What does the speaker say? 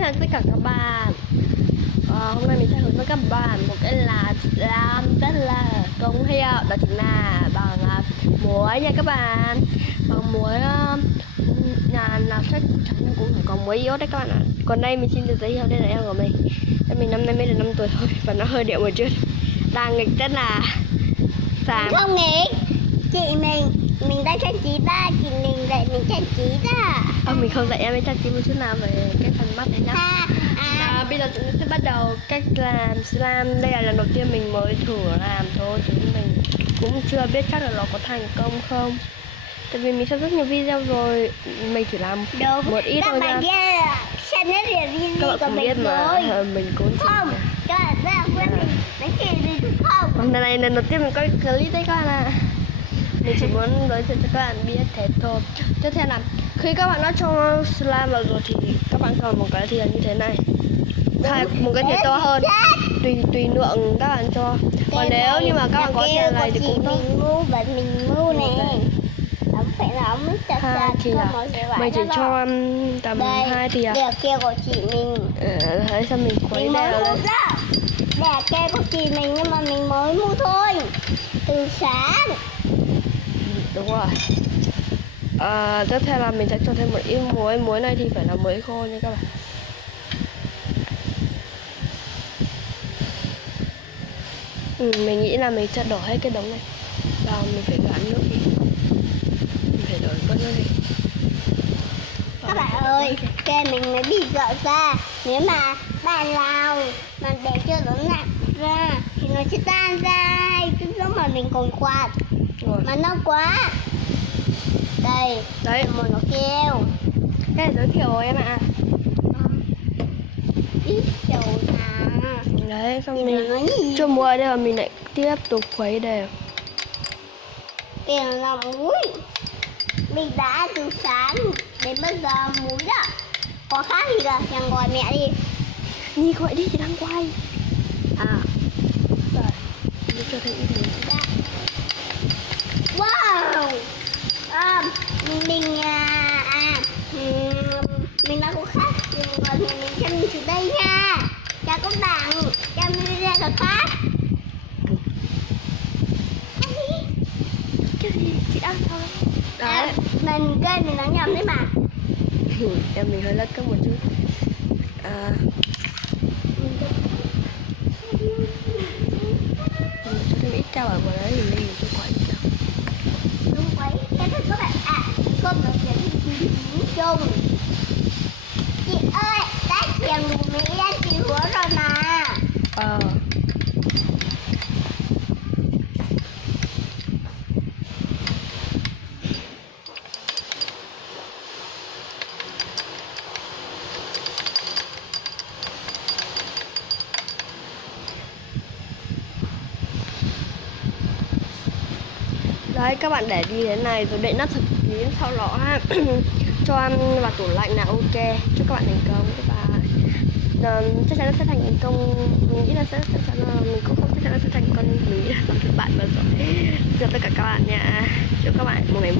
chào tất cả các bạn. Hôm nay mình sẽ hướng dẫn các bạn một cái là làm rất là công hiệu, đó chính là bằng muối nha các bạn. Bằng muối nhà làm sách chắc cũng phải có muối iốt đấy các bạn ạ. Còn đây mình xin được giới thiệu, đây là em của mình. Mình năm nay mới được 5 tuổi thôi và nó hơi điệu một chút. Đang nghịch rất là sáng. Không nghịch, chị mình đang trang trí ta, chị mình dạy mình trang trí ta. Mình không dạy em ấy trang trí một chút nào về cái phần mắt đấy nhá. Bây giờ chúng mình sẽ bắt đầu cách làm slime. Đây là lần đầu tiên mình mới thử làm thôi, chứ mình cũng chưa biết chắc là nó có thành công không. Tại vì mình xem rất nhiều video rồi, mình chỉ làm một ít thôi nha. Xem rất nhiều video Các bạn cũng biết mà mình cũng không. Các bạn rất là quen mình chỉ gì đúng không? Lần này lần đầu tiên mình quay clip đấy các bạn ạ. Mình chỉ muốn giới thiệu cho các bạn biết thế thôi. Tiếp theo là khi các bạn đã cho slime vào rồi thì các bạn cần một cái thìa như thế này, hay một cái thìa to hơn, tùy lượng các bạn cho. Còn nếu như mà các bạn có thìa này thì cũng tốt. Mình mua này, không phải là ông chặt Thì mình chỉ cho tầm 2 thìa. Đèo kia của chị mình. Đấy, xong mình khuấy đều lên. Đèo kia của chị mình nhưng mà mình mới mua thôi, từ sáng. Đúng rồi. Tiếp theo là mình sẽ cho thêm một ít muối. Muối này thì phải là muối khô nha các bạn. Mình nghĩ là mình sẽ đổ hết cái đống này và mình phải gắn nước đi. Mình phải đổ bớt nước đi. Các bạn ơi, cây mình mới bị dở ra. Nếu mà bạn nào mà để cho nó nặng ra thì nó sẽ tan ra, cái giống mà mình còn quạt rồi. mà nó quá. Đây, đấy một nó kêu. Đây là giới thiệu rồi em ạ. Ít dầu à. Đấy, xong mình cho muối đây và mình lại tiếp tục khuấy đều. Tiền là muối. Mình đã từ sáng đến bây giờ muối đó. Có khác gì cả, chẳng gọi mẹ đi. Nhi gọi đi, chị đang quay. Rồi, mình cho thêm ít muối. Wow. Mình đã có khác rồi, mình xem từ đây nha. Chào các bạn, trong video là khác. Cái gì? Chị đang thôi. Đấy. Mình kênh mình nói nhầm đấy mà. Em mình hơi lất cốc một chút. Mình cho thêm ít cao ở vào đấy thì mình cho quậy cao. Đúng quấy, cái thứ các bạn cơm nó sẽ đi chung. Chị ơi, đã chèn của Mỹ đã chị hứa rồi mà. Đấy, các bạn để đi thế này rồi đậy nắp thật kỹ, sau đó cho ăn vào tủ lạnh là ok. Chúc các bạn thành công các bạn. Chắc chắn nó sẽ thành công. Mình nghĩ là chắc chắn là mình cũng không chắc chắn là sẽ thành công. Mình nghĩ là thất bại bao giờ. Chào tất cả các bạn nha. Chúc các bạn một ngày